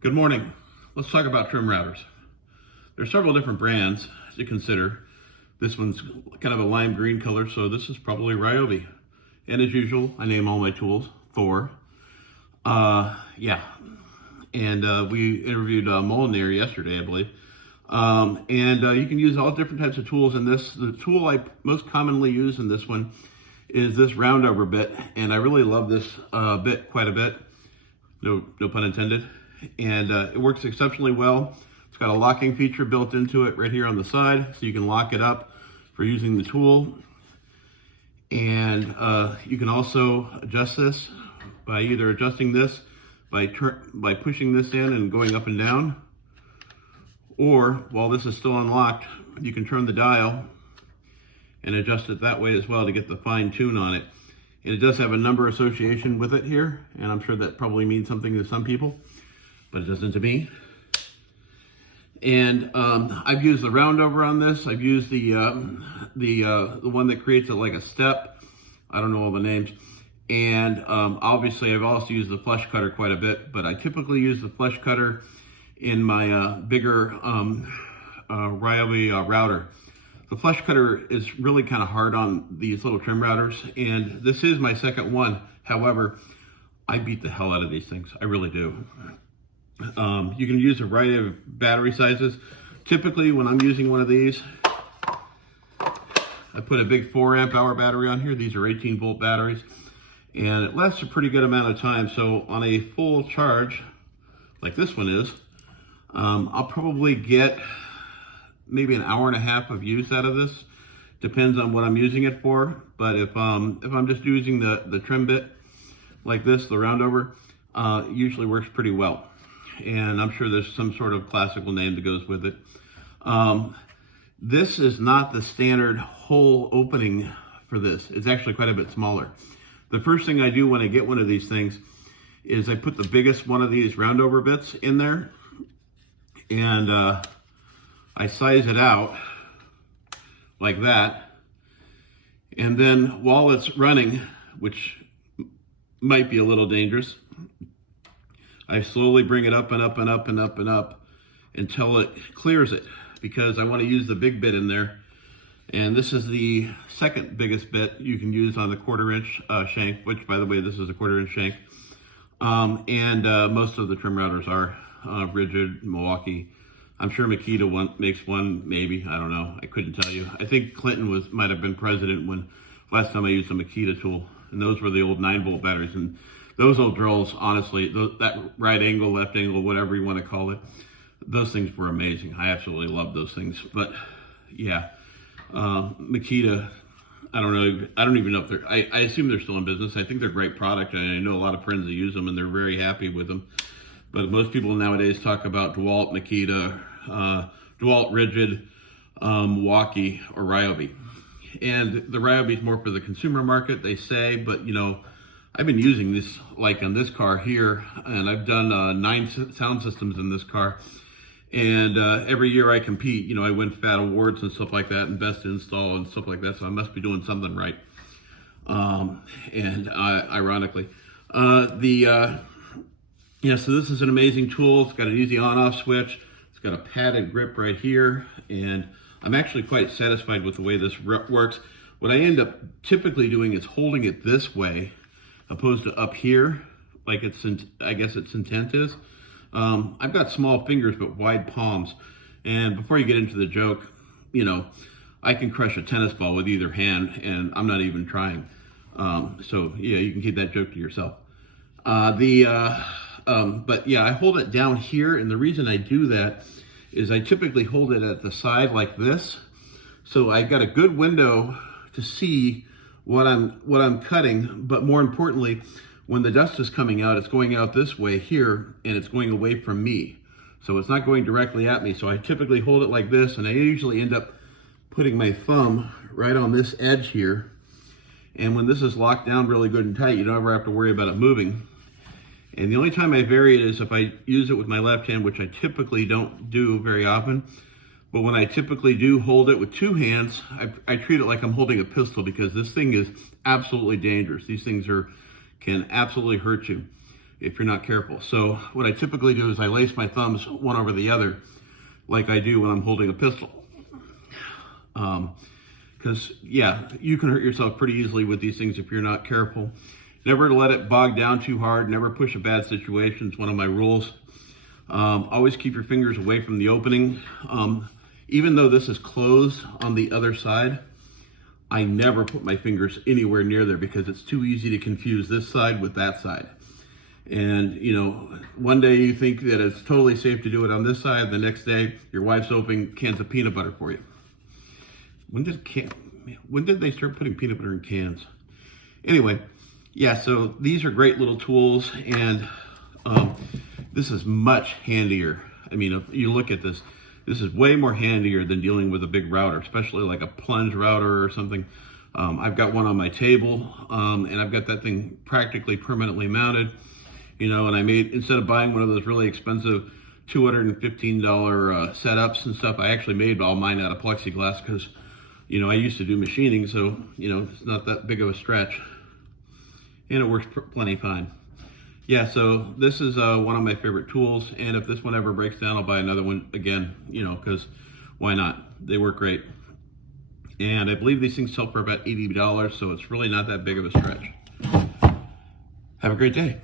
Good morning. Let's talk about trim routers. There's several different brands to consider. This one's kind of a lime green color, so this is probably Ryobi. And as usual, I name all my tools Thor. Yeah. And we interviewed Molinaire yesterday, I believe. You can use all different types of tools in this. The tool I most commonly use in this one is this roundover bit, and I really love this bit quite a bit. No pun intended. And it works exceptionally well. It's got a locking feature built into it right here on the side, so you can lock it up for using the tool. And you can also adjust this by either adjusting this by pushing this in and going up and down, or while this is still unlocked, you can turn the dial and adjust it that way as well to get the fine tune on it. And it does have a number association with it here, and I'm sure that probably means something to some people, but it doesn't to me. And I've used the roundover on this. I've used the one that creates it like a step. I don't know all the names. And obviously I've also used the flush cutter quite a bit, but I typically use the flush cutter in my bigger Ryobi router. The flush cutter is really kind of hard on these little trim routers, and this is my second one. However, I beat the hell out of these things. I really do. You can use a variety of battery sizes. Typically, when I'm using one of these, I put a big 4 amp hour battery on here. These are 18 volt batteries, and it lasts a pretty good amount of time. So on a full charge, like this one is, I'll probably get maybe an hour and a half of use out of this. Depends on what I'm using it for. But if I'm just using the trim bit like this, the roundover, it usually works pretty well. And I'm sure there's some sort of classical name that goes with it. This is not the standard hole opening for this. It's actually quite a bit smaller. The first thing I do when I get one of these things is I put the biggest one of these roundover bits in there, and I size it out like that. And then while it's running, which might be a little dangerous, I slowly bring it up and up and up and up and up until it clears it, because I want to use the big bit in there. And this is the second biggest bit you can use on the 1/4 inch shank, which, by the way, this is a 1/4 inch shank. Most of the trim routers are rigid, Milwaukee. I'm sure Makita makes one, maybe, I don't know, I couldn't tell you. I think Clinton might have been president when last time I used a Makita tool, and those were the old 9 volt batteries. And those old drills, honestly, that right angle, left angle, whatever you want to call it, those things were amazing. I absolutely love those things. But yeah, Makita, I don't know. I don't even know if I assume they're still in business. I think they're a great product, and I know a lot of friends that use them, and they're very happy with them. But most people nowadays talk about DeWalt, Makita, DeWalt Rigid, Milwaukee, or Ryobi. And the Ryobi is more for the consumer market, they say, but you know, I've been using this, like on this car here, and I've done 9 sound systems in this car. And every year I compete, you know, I win FAT awards and stuff like that, and best install and stuff like that, so I must be doing something right. Ironically. Yeah, so this is an amazing tool. It's got an easy on-off switch. It's got a padded grip right here, and I'm actually quite satisfied with the way this works. What I end up typically doing is holding it this way, opposed to up here, like I guess its intent is. I've got small fingers but wide palms, and before you get into the joke, you know, I can crush a tennis ball with either hand, and I'm not even trying. So yeah, you can keep that joke to yourself. But yeah, I hold it down here, and the reason I do that is I typically hold it at the side like this, so I got a good window to see what I'm cutting. But more importantly, when the dust is coming out, it's going out this way here, and it's going away from me, so it's not going directly at me. So I typically hold it like this, and I usually end up putting my thumb right on this edge here. And when this is locked down really good and tight, you don't ever have to worry about it moving. And the only time I vary it is if I use it with my left hand, which I typically don't do very often. But when I typically do hold it with 2 hands, I treat it like I'm holding a pistol, because this thing is absolutely dangerous. These things can absolutely hurt you. if you're not careful. So what I typically do is I lace my thumbs one over the other like I do when I'm holding a pistol. Because yeah, you can hurt yourself pretty easily with these things if you're not careful. Never let it bog down too hard. Never push a bad situation. It's one of my rules. Always keep your fingers away from the opening. Even though this is closed on the other side, I never put my fingers anywhere near there because it's too easy to confuse this side with that side. And you know, one day you think that it's totally safe to do it on this side, the next day your wife's opening cans of peanut butter for you. When did they start putting peanut butter in cans? Anyway, yeah, so these are great little tools, and this is much handier. I mean, if you look at this, this is way more handier than dealing with a big router, especially like a plunge router or something. I've got one on my table, and I've got that thing practically permanently mounted. You know, and I made, instead of buying one of those really expensive $215 setups and stuff, I actually made all mine out of plexiglass because, you know, I used to do machining, so, you know, it's not that big of a stretch. And it works plenty fine. Yeah, so this is one of my favorite tools, and if this one ever breaks down, I'll buy another one again, you know, because why not? They work great. And I believe these things sell for about $80, so it's really not that big of a stretch. Have a great day.